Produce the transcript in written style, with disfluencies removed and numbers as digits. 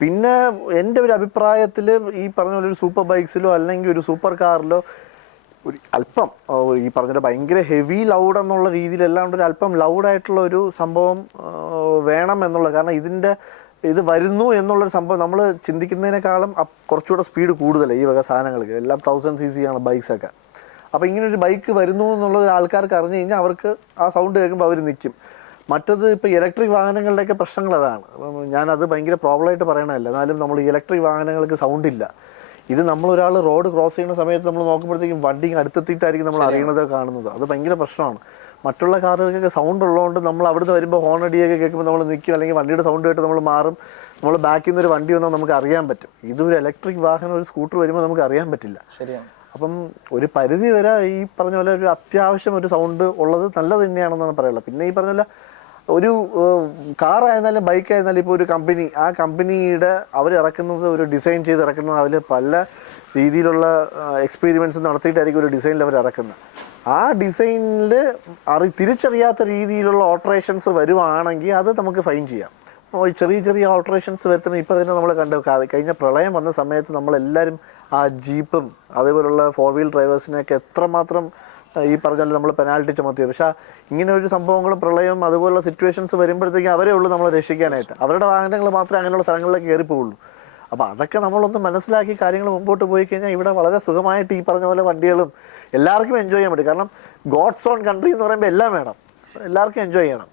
പിന്നെ എൻ്റെ ഒരു അഭിപ്രായത്തിൽ ഈ പറഞ്ഞ പോലെ ഒരു സൂപ്പർ ബൈക്സിലോ അല്ലെങ്കിൽ ഒരു സൂപ്പർ കാറിലോ ഒരു അല്പം ഈ പറഞ്ഞ ഭയങ്കര ഹെവി ലൗഡ് എന്നുള്ള രീതിയിലല്ലാണ്ട് ഒരു അല്പം ലൗഡായിട്ടുള്ള ഒരു സംഭവം വേണം എന്നുള്ളത്. കാരണം ഇത് വരുന്നു എന്നുള്ളൊരു സംഭവം നമ്മൾ ചിന്തിക്കുന്നതിനേക്കാളും കുറച്ചുകൂടെ സ്പീഡ് കൂടുതലാണ് ഈ വക സാധനങ്ങൾക്ക്. എല്ലാം 1000cc ആണ് ബൈക്സൊക്കെ. അപ്പോൾ ഇങ്ങനൊരു ബൈക്ക് വരുന്നു എന്നുള്ളത് ആൾക്കാർക്ക് അറിഞ്ഞു കഴിഞ്ഞാൽ അവർക്ക് ആ സൗണ്ട് കേൾക്കുമ്പോൾ അവർ നിൽക്കും. മറ്റത് ഇപ്പോൾ ഇലക്ട്രിക് വാഹനങ്ങളുടെയൊക്കെ പ്രശ്നങ്ങൾ അതാണ്. ഞാനത് ഭയങ്കര പ്രോബ്ലമായിട്ട് പറയണമല്ല, എന്നാലും നമ്മൾ ഇലക്ട്രിക് വാഹനങ്ങൾക്ക് സൗണ്ട് ഇല്ല. ഇത് നമ്മളൊരാൾ റോഡ് ക്രോസ് ചെയ്യുന്ന സമയത്ത് നമ്മൾ നോക്കുമ്പോഴത്തേക്കും വണ്ടി അടുത്തെത്തിയിട്ടായിരിക്കും നമ്മൾ അറിയണത് കാണുന്നത്. അത് ഭയങ്കര പ്രശ്നമാണ്. മറ്റുള്ള കാറുകൾക്കൊക്കെ സൗണ്ട് ഉള്ളതുകൊണ്ട് നമ്മൾ അവിടുന്ന് വരുമ്പോൾ ഹോൺ അടിയൊക്കെ കേൾക്കുമ്പോൾ നമ്മൾ നിൽക്കും, അല്ലെങ്കിൽ വണ്ടിയുടെ സൗണ്ട് കേട്ട് നമ്മൾ മാറും. നമ്മൾ ബാക്കിൽ നിന്ന് ഒരു വണ്ടി വന്നാൽ നമുക്ക് അറിയാൻ പറ്റും. ഇതൊരു ഇലക്ട്രിക് വാഹനം, ഒരു സ്കൂട്ടർ വരുമ്പോൾ നമുക്ക് അറിയാൻ പറ്റില്ല. ശരിയാണ്. അപ്പം ഒരു പരിധി വരെ ഈ പറഞ്ഞ പോലെ ഒരു അത്യാവശ്യം ഒരു സൗണ്ട് ഉള്ളത് നല്ലത് തന്നെയാണെന്നാണ് പറയുള്ളത്. പിന്നെ ഈ പറഞ്ഞ പോലെ ഒരു കാറായിരുന്നാലും ബൈക്കായിരുന്നാലും ഇപ്പോൾ ഒരു കമ്പനി, ആ കമ്പനിയുടെ അവർ ഒരു ഡിസൈൻ ചെയ്ത് ഇറക്കുന്നത്, അതിൽ പല രീതിയിലുള്ള എക്സ്പീരിമെൻറ്റ്സ് നടത്തിയിട്ടായിരിക്കും ഒരു ഡിസൈനിൽ അവർ ഇറക്കുന്നത്. ആ ഡിസൈനിൽ തിരിച്ചറിയാത്ത രീതിയിലുള്ള ഓൾട്ടറേഷൻസ് വരുവാണെങ്കിൽ അത് നമുക്ക് ഫൈൻ ചെയ്യാം. ചെറിയ ചെറിയ ഓൾട്ടറേഷൻസ് വരുത്തുന്നത് ഇപ്പോൾ തന്നെ നമ്മൾ കണ്ടു. കഴിഞ്ഞ പ്രളയം വന്ന സമയത്ത് നമ്മളെല്ലാവരും ആ ജീപ്പും അതേപോലുള്ള 4-wheel ഡ്രൈവേഴ്സിനെയൊക്കെ എത്രമാത്രം ഈ പറഞ്ഞാൽ നമ്മൾ പെനാൽറ്റി ചുമത്തിയത്. പക്ഷേ ഇങ്ങനെ ഒരു സംഭവങ്ങളും പ്രളയം അതുപോലുള്ള സിറ്റുവേഷൻസ് വരുമ്പോഴത്തേക്കും അവരേ ഉള്ളൂ നമ്മളെ രക്ഷിക്കാനായിട്ട്. അവരുടെ വാഹനങ്ങൾ മാത്രമേ അങ്ങനെയുള്ള സ്ഥലങ്ങളിലേക്ക് കയറിപ്പോവുള്ളൂ. അപ്പോൾ അതൊക്കെ നമ്മളൊന്ന് മനസ്സിലാക്കി കാര്യങ്ങൾ മുമ്പോട്ട് പോയി കഴിഞ്ഞാൽ ഇവിടെ വളരെ സുഖമായിട്ട് ഈ പറഞ്ഞ പോലെ വണ്ടികളും എല്ലാവർക്കും എൻജോയ് ചെയ്യാൻ പറ്റും. കാരണം ഗോഡ്സ് ഓൺ കൺട്രി എന്ന് പറയുമ്പോൾ എല്ലാം വേണം, എല്ലാവർക്കും എൻജോയ് ചെയ്യണം.